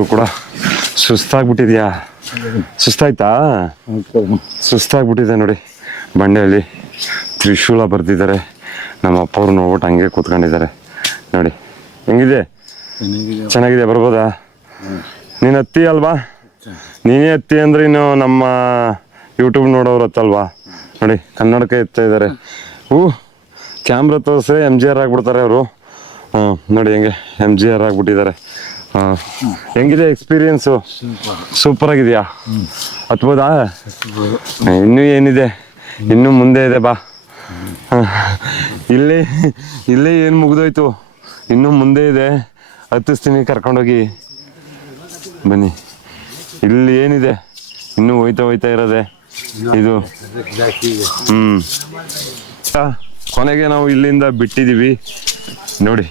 ಅಪ್ಪವರು ಕೂಡ ಸುಸ್ತಾಗ್ಬಿಟ್ಟಿದ್ಯಾ? ಸುಸ್ತಾಯ್ತಾ? ಸುಸ್ತಾಗ್ಬಿಟ್ಟಿದೆ ನೋಡಿ. ಬಂಡೆಯಲ್ಲಿ ತ್ರಿಶೂಲ ಬರ್ತಿದ್ದಾರೆ ನಮ್ಮ ಅಪ್ಪವ್ರು ನೋಡ್ಬಿಟ್ಟು ಹಂಗೆ ಕೂತ್ಕೊಂಡಿದ್ದಾರೆ. ನೋಡಿ ಹೆಂಗಿದೆ? ಚೆನ್ನಾಗಿದೆ. ಬರ್ಬೋದಾ? ನೀನು ಹತ್ತಿ ಅಲ್ವಾ? ನೀನೇ ಹತ್ತಿ ಅಂದ್ರೆ ಇನ್ನು ನಮ್ಮ ಯೂಟ್ಯೂಬ್ ನೋಡೋರು ಹತ್ತಲ್ವಾ? ನೋಡಿ ಕನ್ನಡಕ ಎತ್ತಾ ಇದ್ದಾರೆ. ಹೂ ಕ್ಯಾಮ್ರಾ ತೋರಿಸ್ರೆ ಎಂ ಜಿ ಆರ್ ಆಗ್ಬಿಡ್ತಾರೆ ಅವರು. ಹಾಂ ನೋಡಿ ಹೆಂಗೆ ಎಂ ಜಿ ಆರ್ ಆಗ್ಬಿಟ್ಟಿದ್ದಾರೆ. ಹೆಂಗಿದೆ ಎಕ್ಸ್ಪೀರಿಯನ್ಸು ಸೂಪರ್ ಆಗಿದೆಯಾ? ಹತ್ಬೋದಾ ಇನ್ನೂ ಏನಿದೆ? ಇನ್ನೂ ಮುಂದೆ ಇದೆ ಬಾ. ಇಲ್ಲಿ ಇಲ್ಲೇ ಏನು ಮುಗ್ದೋಯ್ತು? ಇನ್ನೂ ಮುಂದೆ ಇದೆ. ಹತ್ತಿಸ್ತೀನಿ ಕರ್ಕೊಂಡೋಗಿ. ಬನ್ನಿ. ಇಲ್ಲಿ ಏನಿದೆ? ಇನ್ನೂ ಹೋಯ್ತಾ ಹೋಯ್ತಾ ಇರೋದೆ. ಇದು. ಆ, ಕೊನೆಗೆ ನಾವು ಇಲ್ಲಿಂದ ಬಿಟ್ಟಿದೀವಿ ನೋಡಿ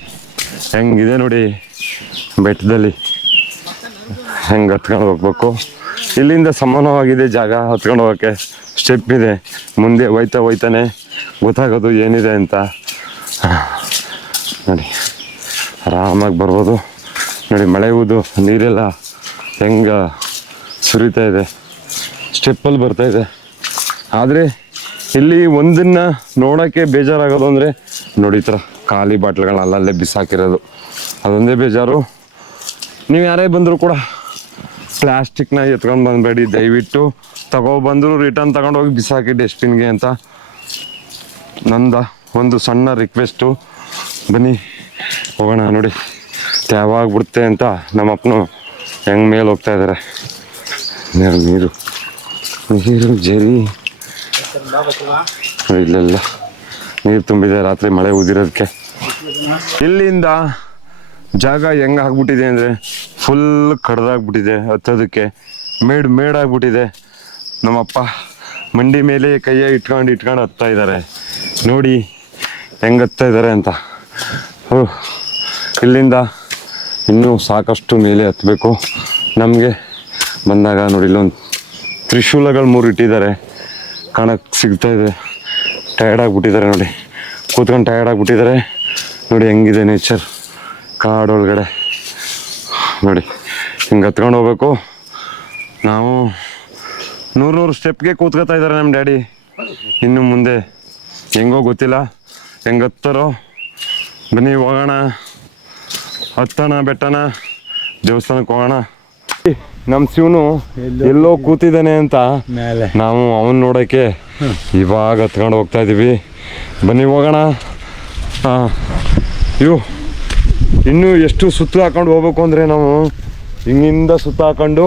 ಹೆಂಗಿದೆ ನೋಡಿ. ಬೆಟ್ಟದಲ್ಲಿ ಹೆಂಗೆ ಹತ್ಕೊಂಡು ಹೋಗ್ಬೇಕು? ಇಲ್ಲಿಂದ ಸಮಾನವಾಗಿದೆ ಜಾಗ, ಹತ್ಕೊಂಡು ಹೋಗೋಕ್ಕೆ ಸ್ಟೆಪ್ ಇದೆ. ಮುಂದೆ ಹೋಯ್ತಾ ಹೋಯ್ತಾನೆ ಗೊತ್ತಾಗೋದು ಏನಿದೆ ಅಂತ. ನೋಡಿ, ಆರಾಮಾಗಿ ಬರ್ಬೋದು. ನೋಡಿ, ಮಳೆ ಹೂದು ನೀರೆಲ್ಲ ಹೆಂಗೆ ಸುರಿತಾ ಇದೆ. ಸ್ಟೆಪ್ಪಲ್ಲಿ ಬರ್ತಾ ಇದೆ. ಆದರೆ ಇಲ್ಲಿ ಒಂದನ್ನ ನೋಡೋಕ್ಕೆ ಬೇಜಾರಾಗೋದು ಅಂದರೆ ನೋಡಿ ಥರ ಖಾಲಿ ಬಾಟ್ಲ್ಗಳನ್ನ ಅಲ್ಲಲ್ಲೇ ಬಿಸಾಕಿರೋದು. ಅದೊಂದೇ ಬೇಜಾರು. ನೀವು ಯಾರೇ ಬಂದರೂ ಕೂಡ ಪ್ಲ್ಯಾಸ್ಟಿಕ್ನ ಎತ್ಕೊಂಡು ಬಂದಬೇಡಿ, ದಯವಿಟ್ಟು. ತಗೊಬಂದ್ರು ರಿಟರ್ನ್ ತಗೊಂಡು ಹೋಗಿ ಬಿಸಾಕಿ ಡಸ್ಟ್ಬಿನ್ಗೆ ಅಂತ ನಂದ ಒಂದು ಸಣ್ಣ ರಿಕ್ವೆಸ್ಟು ಬನ್ನಿ, ಹೋಗೋಣ ನೋಡಿ. ಯಾವಾಗ ಬಿಡುತ್ತೆ ಅಂತ ನಮ್ಮಪ್ಪನು ಹೆಂಗ್ ಮೇಲೆ ಹೋಗ್ತಾ ಇದ್ದಾರೆ ನೀರು ನೀರು. ನೀರು, ಜರಿ. ಇಲ್ಲೆಲ್ಲ ನೀರು ತುಂಬಿದೆ, ರಾತ್ರಿ ಮಳೆ ಊದಿರೋದಕ್ಕೆ ಇಲ್ಲಿಂದ ಜಾಗ ಹೆಂಗ್ ಆಗ್ಬಿಟ್ಟಿದೆ ಅಂದರೆ ಫುಲ್ ಕಡ್ದಾಗ್ಬಿಟ್ಟಿದೆ ಹತ್ತೋದಕ್ಕೆ. ಮೇಡ್ ಮೇಡಾಗ್ಬಿಟ್ಟಿದೆ ನಮ್ಮಪ್ಪ ಮಂಡಿ ಮೇಲೆ ಕೈಯ ಇಟ್ಕೊಂಡು ಇಟ್ಕೊಂಡು ಹತ್ತಾ ಇದ್ದಾರೆ. ನೋಡಿ ಹೆಂಗ್ ಹತ್ತಾ ಇದ್ದಾರೆ ಅಂತ. ಇಲ್ಲಿಂದ ಇನ್ನೂ ಸಾಕಷ್ಟು ಮೇಲೆ ಹತ್ತಬೇಕು ನಮಗೆ ಬಂದಾಗ ನೋಡಿ ಇಲ್ಲೊಂದು ತ್ರಿಶೂಲಗಳು ಮೂರು ಇಟ್ಟಿದ್ದಾರೆ. ಕಾಣಕ್ಕೆ ಸಿಗ್ತಾ ಇದೆ. ಟಯರ್ಡ್ ಆಗಿಬಿಟ್ಟಿದ್ದಾರೆ ನೋಡಿ. ಕೂತ್ಕೊಂಡು ಟಯರ್ಡ್ ಆಗಿಬಿಟ್ಟಿದ್ದಾರೆ. ನೋಡಿ ಹೆಂಗಿದೆ ನೇಚರ್. ಕಾಡೊಳಗಡೆ. ನೋಡಿ ಹಿಂಗೆ ಹತ್ಕೊಂಡು ಹೋಗ್ಬೇಕು. ನಾವು ನೂರು ನೂರು ಸ್ಟೆಪ್ಗೆ ಕೂತ್ಕೊತಾ ಇದ್ದಾರೆ ನಮ್ಮ ಡ್ಯಾಡಿ. ಇನ್ನು ಮುಂದೆ ಹೆಂಗೋ ಗೊತ್ತಿಲ್ಲ. ಹೆಂಗೆ ಹತ್ತಾರೋ. ಬನ್ನಿ ಹೋಗೋಣ. ಹತ್ತಣ ಬೆಟ್ಟನ ದೇವಸ್ಥಾನಕ್ಕೆ ಹೋಗೋಣ. ನಮ್ಮ ಶಿವನು ಎಲ್ಲೋ ಕೂತಿದ್ದಾನೆ ಅಂತ ನಾವು ಅವನ್ ನೋಡೋಕ್ಕೆ ಇವಾಗ ಹತ್ಕೊಂಡು ಹೋಗ್ತಾ ಇದ್ದೀವಿ ಬನ್ನಿ ಹೋಗೋಣ. ಹಾಂ ಇವು ಇನ್ನೂ ಎಷ್ಟು ಸುತ್ತ ಹಾಕೊಂಡು ಹೋಗ್ಬೇಕು ಅಂದರೆ ನಾವು ಹಿಂಗಿಂದ ಸುತ್ತ ಹಾಕೊಂಡು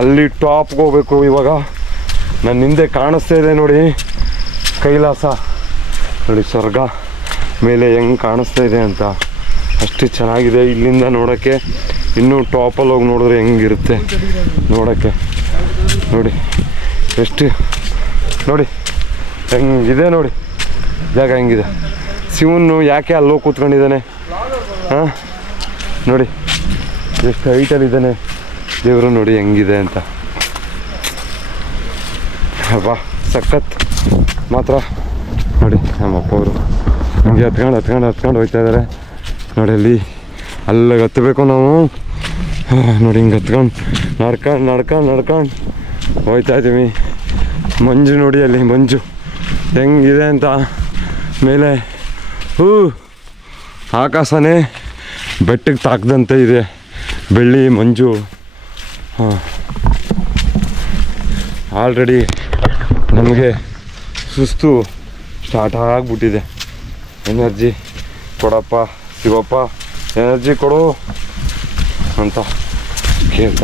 ಅಲ್ಲಿ ಟಾಪ್ಗೆ ಹೋಗ್ಬೇಕು ಇವಾಗ. ನನ್ನ ಹಿಂದೆ ಕಾಣಿಸ್ತಾ ಇದೆ ನೋಡಿ. ಕೈಲಾಸ. ನೋಡಿ ಸ್ವರ್ಗ. ಮೇಲೆ ಹೆಂಗೆ ಕಾಣಿಸ್ತಾ ಇದೆ ಅಂತ. ಅಷ್ಟು ಚೆನ್ನಾಗಿದೆ ಇಲ್ಲಿಂದ ನೋಡೋಕ್ಕೆ. ಇನ್ನೂ ಟಾಪಲ್ಲಿ ಹೋಗಿ ನೋಡಿದ್ರೆ ಹೆಂಗಿರುತ್ತೆ ನೋಡೋಕ್ಕೆ. ನೋಡಿ, ಎಷ್ಟು ನೋಡಿ, ಹೆಂಗಿದೆ ನೋಡಿ. ಜಾಗ ಹೆಂಗಿದೆ. ಶಿವನು ಯಾಕೆ ಅಲ್ಲೋಗಿ ಕೂತ್ಕೊಂಡಿದ್ದಾನೆ? ಹಾಂ, ನೋಡಿ. ಎಷ್ಟು ಹೈಟಲ್ಲಿ ಇದ್ದಾನೆ. ದೇವರು ನೋಡಿ ಹೆಂಗಿದೆ ಅಂತ. ಬಾ ಸಖತ್. ಮಾತ್ರ. ನೋಡಿ, ನಮ್ಮ ಅಪ್ಪವರು ಹಿಂಗೆ ಹತ್ಕೊಂಡು ಹತ್ಕೊಂಡು ಹತ್ಕೊಂಡು ಹೋಗ್ತಾ ಇದ್ದಾರೆ ನೋಡಿ, ಅಲ್ಲಿ ಅಲ್ಲಿಗೆ ಹತ್ತಬೇಕು ನಾವು. ನೋಡಿ, ಹಿಂಗೆ ಹತ್ಕೊಂಡು, ನಡ್ಕೊಂಡು ನಡ್ಕೊಂಡು ನಡ್ಕೊಂಡು ಹೋಗ್ತಾ ಇದ್ದೀವಿ. ಮಂಜು ನೋಡಿ ಅಲ್ಲಿ, ಮಂಜು. ಹೆಂಗಿದೆ ಅಂತ. ಮೇಲೆ, ಹೂ. ಆಕಾಶನೇ ಬೆಟ್ಟಕ್ಕೆ ತಾಕ್ದಂತೆ ಇದೆ. ಬೆಳ್ಳಿ, ಮಂಜು. ಹಾಂ. ಆಲ್ರೆಡಿ ನಮಗೆ ಸುಸ್ತು ಸ್ಟಾರ್ಟ್ ಆಗಿಬಿಟ್ಟಿದೆ. ಎನರ್ಜಿ ಕೊಡಪ್ಪ ಶಿವಪ್ಪ ಎನರ್ಜಿ ಕೊಡು ಅಂತ ಕೇಳ್ದ.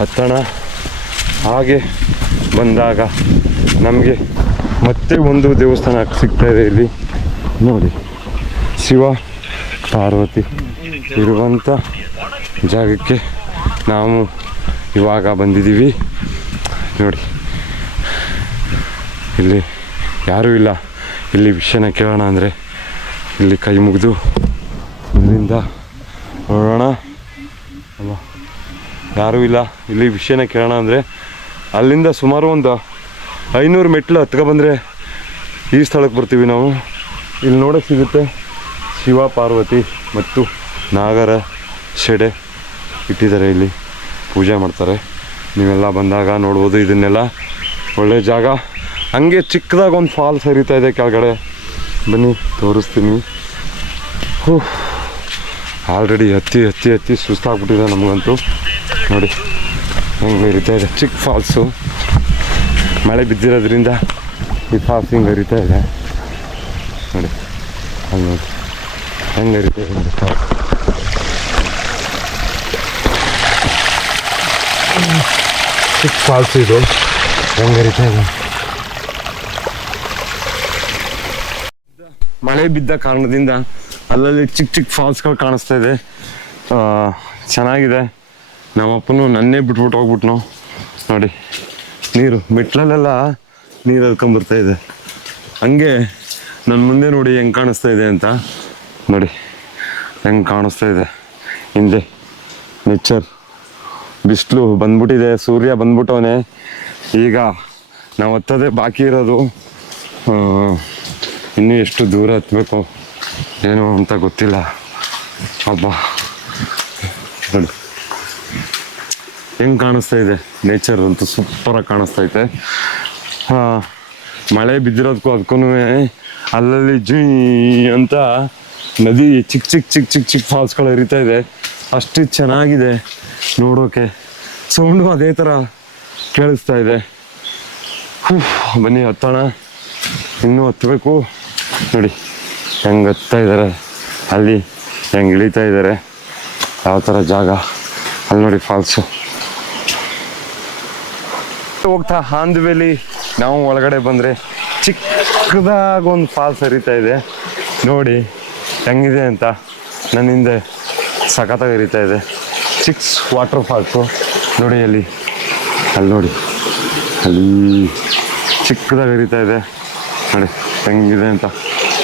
ಹತ್ತಣ ಹಾಗೆ ಬಂದಾಗ ನಮಗೆ ಮತ್ತೆ ಒಂದು ದೇವಸ್ಥಾನ ಸಿಗ್ತಾಯಿದೆ ಇಲ್ಲಿ. ನೋಡಿ. ಶಿವ ಪಾರ್ವತಿ ಇರುವಂಥ ಜಾಗಕ್ಕೆ ನಾವು ಇವಾಗ ಬಂದಿದ್ದೀವಿ. ನೋಡಿ, ಇಲ್ಲಿ ಯಾರೂ ಇಲ್ಲ. ಇಲ್ಲಿ ವಿಷಯನ ಕೇಳೋಣ ಅಂದರೆ ಇಲ್ಲಿ ಕೈ ಮುಗಿದು ಇಲ್ಲಿಂದ ನೋಡೋಣ ಅಲ್ಲ ಯಾರೂ ಇಲ್ಲ. ಇಲ್ಲಿ ವಿಷಯನ ಕೇಳೋಣ ಅಂದರೆ ಅಲ್ಲಿಂದ ಸುಮಾರು ಒಂದು ಐನೂರು ಮೆಟ್ಲು ಹತ್ಕೊಬಂದರೆ ಈ ಸ್ಥಳಕ್ಕೆ ಬರ್ತೀವಿ ನಾವು. ಇಲ್ಲಿ ನೋಡೋಕ್ಕೆ ಸಿಗುತ್ತೆ. ಶಿವ, ಪಾರ್ವತಿ ಮತ್ತು ನಾಗರ ಶೆಡೆ ಇಟ್ಟಿದ್ದಾರೆ ಇಲ್ಲಿ. ಪೂಜೆ ಮಾಡ್ತಾರೆ. ನೀವೆಲ್ಲ ಬಂದಾಗ ನೋಡ್ಬೋದು ಇದನ್ನೆಲ್ಲ ಒಳ್ಳೆ ಜಾಗ. ಹಂಗೆ ಚಿಕ್ಕದಾಗ ಒಂದು ಫಾಲ್ಸ್ ಹರಿತಾ ಇದೆ ಕೆಳಗಡೆ. ಬನ್ನಿ, ತೋರಿಸ್ತೀನಿ. ಹೂ. ಆಲ್ರೆಡಿ ಹತ್ತಿ ಹತ್ತಿ ಹತ್ತಿ ಸುಸ್ತಾಗ್ಬಿಟ್ಟಿದೆ ನಮಗಂತೂ. ನೋಡಿ, ಹೆಂಗೆ ಹರಿತಾ ಇದೆ. ಚಿಕ್ಕ ಫಾಲ್ಸು. ಮಳೆ ಬಿದ್ದಿರೋದ್ರಿಂದ ಈ ಫಾಲ್ಸ್ ಹಿಂಗೆ ಹರಿತಾ ಇದೆ. ನೋಡಿ, ಹಂಗೆ ನೋಡಿ. Falls. ಚಿಕ್ಕ ಫಾಲ್ಸ್ ಇದು ಹೆಂಗೆ ಹರಿತಾ ಇದೆ ಮಳೆ ಬಿದ್ದ ಕಾರಣದಿಂದ ಅಲ್ಲಲ್ಲಿ ಚಿಕ್ಕ ಚಿಕ್ಕ ಫಾಲ್ಸ್ಗಳು ಕಾಣಿಸ್ತಾ ಇದೆ. ಆ, ಚೆನ್ನಾಗಿದೆ. ನಮ್ಮಪ್ಪನು ನನ್ನೇ ಬಿಟ್ಬಿಟ್ಟು ಹೋಗ್ಬಿಟ್ನು. ನೋಡಿ ನೀರು ಮೆಟ್ಲಲ್ಲೆಲ್ಲ ನೀರು ಹರ್ಕೊಂಬರ್ತಾ ಇದೆ. ಹಂಗೆ ನನ್ನ ಮುಂದೆ ನೋಡಿ ಹೆಂಗೆ ಕಾಣಿಸ್ತಾ ಇದೆ ಅಂತ. ನೋಡಿ, ಹೆಂಗೆ ಕಾಣಿಸ್ತಾ ಇದೆ. ಹಿಂದೆ ನೇಚರ್ ಬಿಸಿಲು ಬಂದ್ಬಿಟ್ಟಿದೆ, ಸೂರ್ಯ ಬಂದ್ಬಿಟ್ಟವನೆ. ಈಗ ನಾವು ಹತ್ತದೇ ಬಾಕಿ ಇರೋದು. ಇನ್ನೂ ಎಷ್ಟು ದೂರ ಹತ್ತಬೇಕು ಏನು ಅಂತ ಗೊತ್ತಿಲ್ಲ. ಅಬ್ಬ. ನೋಡಿ. ಹೆಂಗೆ ಕಾಣಿಸ್ತಾ ಇದೆ ನೇಚರ್ ಅಂತೂ ಸೂಪರಾಗಿ ಕಾಣಿಸ್ತಾ ಐತೆ. ಮಳೆ ಬಿದ್ದಿರೋದಕ್ಕೂ ಅದಕ್ಕೂ ಅಲ್ಲಲ್ಲಿ ಜೀ ಅಂತ ನದಿ ಚಿಕ್ಕ ಚಿಕ್ಕ ಚಿಕ್ಕ ಚಿಕ್ಕ ಚಿಕ್ಕ ಫಾಲ್ಸ್ಗಳು ಹರಿತಾ ಇದೆ. ಅಷ್ಟು ಚೆನ್ನಾಗಿದೆ ನೋಡೋಕೆ. ಸೌಂಡು ಅದೇ ಥರ ಕೇಳಿಸ್ತಾ ಇದೆ. ಬನ್ನಿ ಹತ್ತೋಣ. ಇನ್ನೂ ಹತ್ತಬೇಕು. ನೋಡಿ, ಹೆಂಗೆ ಹತ್ತಾ ಇದ್ದಾರೆ ಅಲ್ಲಿ ಹೆಂಗೆ ಇಳಿತಾ ಇದ್ದಾರೆ ಯಾವ ಥರ ಜಾಗ. ಅಲ್ಲಿ ನೋಡಿ ಫಾಲ್ಸು ಹೋಗ್ತಾ ಹಾಂದ್ವೇಲಿ. ನಾವು ಒಳಗಡೆ ಬಂದರೆ ಚಿಕ್ಕದಾಗ ಒಂದು ಫಾಲ್ಸ್ ಹರಿತಾ ಇದೆ. ನೋಡಿ. ಹೆಂಗಿದೆ ಅಂತ ನನ್ನ ಹಿಂದೆ ಸಖತ್ತಾಗಿ ಹರಿತಾ ಇದೆ. ಸಿಕ್ಸ್ ವಾಟರ್ ಫಾಲ್ಸು ನೋಡಿ ಅಲ್ಲಿ. ಅಲ್ಲಿ ನೋಡಿ. ಅಲ್ಲಿ ಚಿಕ್ಕದಾಗಿ ಹರಿತಾ ಇದೆ. ನೋಡಿ, ಹೆಂಗಿದೆ ಅಂತ.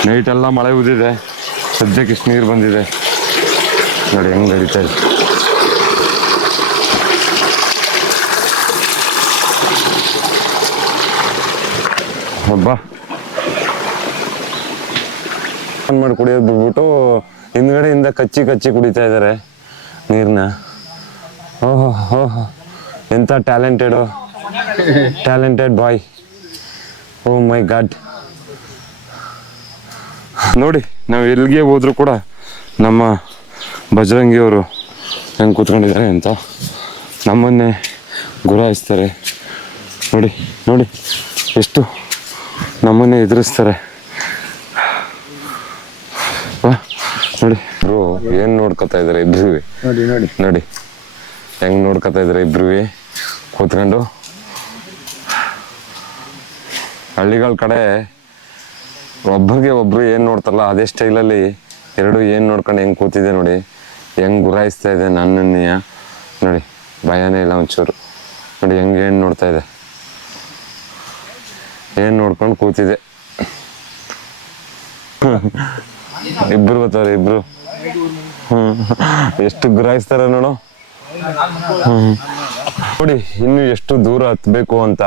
ನೈಟೆಲ್ಲ ಮಳೆ ಉದಿದೆ. ಸದ್ಯಕ್ಕೆ ಇಷ್ಟು ನೀರು ಬಂದಿದೆ. ನೋಡಿ, ಹೆಂಗೆ ಹರಿತಾ ಇದೆ. ಹಬ್ಬ. ಮಾಡಿ ಕುಡಿಯೋದು ಬಿಟ್ಬಿಟ್ಟು ಹಿಂದ್ಗಡೆಯಿಂದ ಕಚ್ಚಿ ಕಚ್ಚಿ ಕುಡಿತಾ ಇದ್ದಾರೆ ನೀರನ್ನ ಓಹೋ ಓಹೋ. ಎಂಥ talented. Talented boy. Oh my god. ನೋಡಿ, ನಾವು ಎಲ್ಲಿಗೆ ಹೋದ್ರು ಕೂಡ ನಮ್ಮ ಬಜರಂಗಿಯವರು ಹೆಂಗೆ ಕೂತ್ಕೊಂಡಿದ್ದಾರೆ ಅಂತ ನಮ್ಮನ್ನೇ ಗುರಾಯಿಸ್ತಾರೆ. ನೋಡಿ ನೋಡಿ, ಎಷ್ಟು ನಮ್ಮನ್ನೇ ಎದುರಿಸ್ತಾರೆ ವಾ, ನೋಡಿ. ಬ್ರೋ ಏನ್ ನೋಡ್ಕೊತಾ ಇದಾರೆ ಇಬ್ರು? ನೋಡಿ ನೋಡಿ. ನೋಡಿ. ಹೆಂಗ್ ನೋಡ್ಕೊತಾ ಇದಾರೆ ಇಬ್ರು? ಕೂತ್ಕೊಂಡು. ಹಳ್ಳಿಗಳ ಕಡೆ ಒಬ್ಬರಿಗೆ ಒಬ್ರು ಏನ್ ನೋಡ್ತಾರಲ್ಲ ಅದೇ ಸ್ಟೈಲಲ್ಲಿ ಎರಡು ಏನ್ ನೋಡ್ಕೊಂಡು ಹೆಂಗ್ ಕೂತಿದೆ ನೋಡಿ. ಹೆಂಗ್ ಗುರಾಯಿಸ್ತಾ ಇದೆ ನನ್ನನ್ನೆಯ ನೋಡಿ ಭಯನೇ ಇಲ್ಲ ಒಂಚೂರು. ನೋಡಿ ಹೆಂಗ್ ಏನ್ ನೋಡ್ತಾ ಇದೆ. ಏನ್ ನೋಡ್ಕೊಂಡು ಕೂತಿದೆ. ಇಬ್ರು ಬರ್ತಾರೆ, ಇಬ್ರು. ಹ್ಮ್. ಎಷ್ಟು ಗುರಾಯಿಸ್ತಾರ ನೋಡು. ಹ್ಮ್. ನೋಡಿ, ಇನ್ನು ಎಷ್ಟು ದೂರ ಹತ್ಬೇಕು ಅಂತ.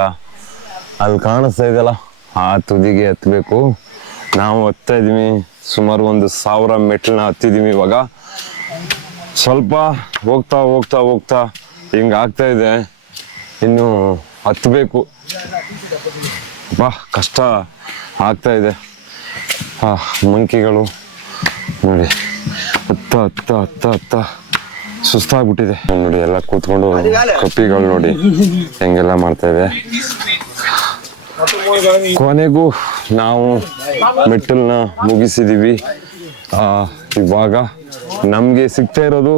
ಅಲ್ಲಿ ಕಾಣಿಸ್ತಾ ಇದೆಯಲ್ಲ, ಆ ತುದಿಗೆ ಹತ್ಬೇಕು. ನಾವು ಹತ್ತಾ ಇದೀವಿ ಸುಮಾರು ಒಂದು ಸಾವಿರ ಮೆಟ್ಲನ್ನ ಹತ್ತಿದೀವಿ ಇವಾಗ. ಸ್ವಲ್ಪ ಹೋಗ್ತಾ ಹೋಗ್ತಾ ಹೋಗ್ತಾ ಹಿಂಗ ಆಗ್ತಾ ಇದೆ. ಇನ್ನು ಹತ್ತಬೇಕು ಬಾ, ಕಷ್ಟ ಆಗ್ತಾ ಇದೆ. ಮಂಕಿಗಳು. ನೋಡಿ. ಹತ್ತ ಹತ್ತ ಹತ್ತ ಹತ್ತ ಸುಸ್ತಾಗ್ಬಿಟ್ಟಿದೆ. ನೋಡಿ, ಎಲ್ಲ ಕೂತ್ಕೊಂಡು ಕಪ್ಪಿಗಳು ನೋಡಿ ಹೆಂಗೆಲ್ಲ ಮಾಡ್ತಾ ಇದೆ. ಕೊನೆಗೂ ನಾವು ಮೆಟ್ಟಲ್ನ ಮುಗಿಸಿದೀವಿ. ಇವಾಗ ನಮ್ಗೆ ಸಿಗ್ತಾ ಇರೋದು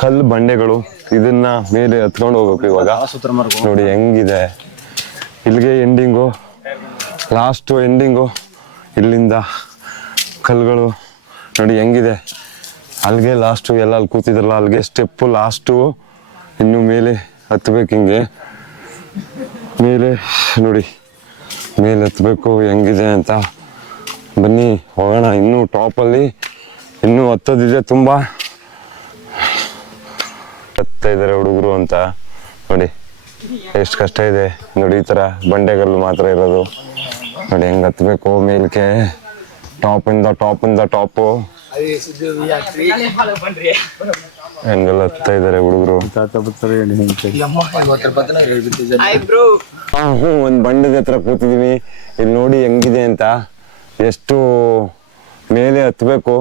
ಕಲ್ಲು ಬಂಡೆಗಳು. ಇದನ್ನ ಮೇಲೆ ಹತ್ಕೊಂಡು ಹೋಗ್ಬೇಕು ಇವಾಗ. ನೋಡಿ, ಹೆಂಗಿದೆ. ಇಲ್ಲಿಗೆ ಎಂಡಿಂಗು ಲಾಸ್ಟು ಎಂಡಿಂಗು ಇಲ್ಲಿಂದ ಕಲ್ಗಳು ನೋಡಿ ಹೆಂಗಿದೆ. ಅಲ್ಲಿಗೆ ಲಾಸ್ಟು ಎಲ್ಲ ಅಲ್ಲಿ ಕೂತಿದ್ರಲ್ಲ ಅಲ್ಲಿಗೆ ಸ್ಟೆಪ್ಪು ಲಾಸ್ಟು ಇನ್ನು ಮೇಲೆ ಹತ್ಬೇಕು ಹಿಂಗೆ. ಮೇಲೆ ನೋಡಿ, ಮೇಲೆ ಹತ್ಬೇಕು ಹೆಂಗಿದೆ ಅಂತ. ಬನ್ನಿ, ಹೋಗೋಣ. ಇನ್ನೂ ಟಾಪಲ್ಲಿ ಇನ್ನೂ ಹತ್ತೋದಿದೆ ತುಂಬ. ಹತ್ತಾ ಇದ್ದಾರೆ ಹುಡುಗರು ಅಂತ. ನೋಡಿ, ಎಷ್ಟು ಕಷ್ಟ ಇದೆ. ನೋಡಿ, ಈ ಥರ ಬಂಡೆಗಲ್ಲು ಮಾತ್ರ ಇರೋದು. ನೋಡಿ, ಹೆಂಗೆ ಹತ್ಬೇಕು ಮೇಲ್ಕೆ ಟಾಪಿಂದ ಇಂದ ಟಾಪ್ ಹೆಂಗೆಲ್ಲ ಹತ್ತಾ ಇದಾರೆ ಹುಡುಗರು. ಹ್ಞೂ ಒಂದು ಬಂಡದ ಹತ್ರ ಕೂತಿದೀವಿ. ಇಲ್ಲಿ ನೋಡಿ ಹೆಂಗಿದೆ ಅಂತ. ಎಷ್ಟು ಮೇಲೆ ಹತ್ಬೇಕು.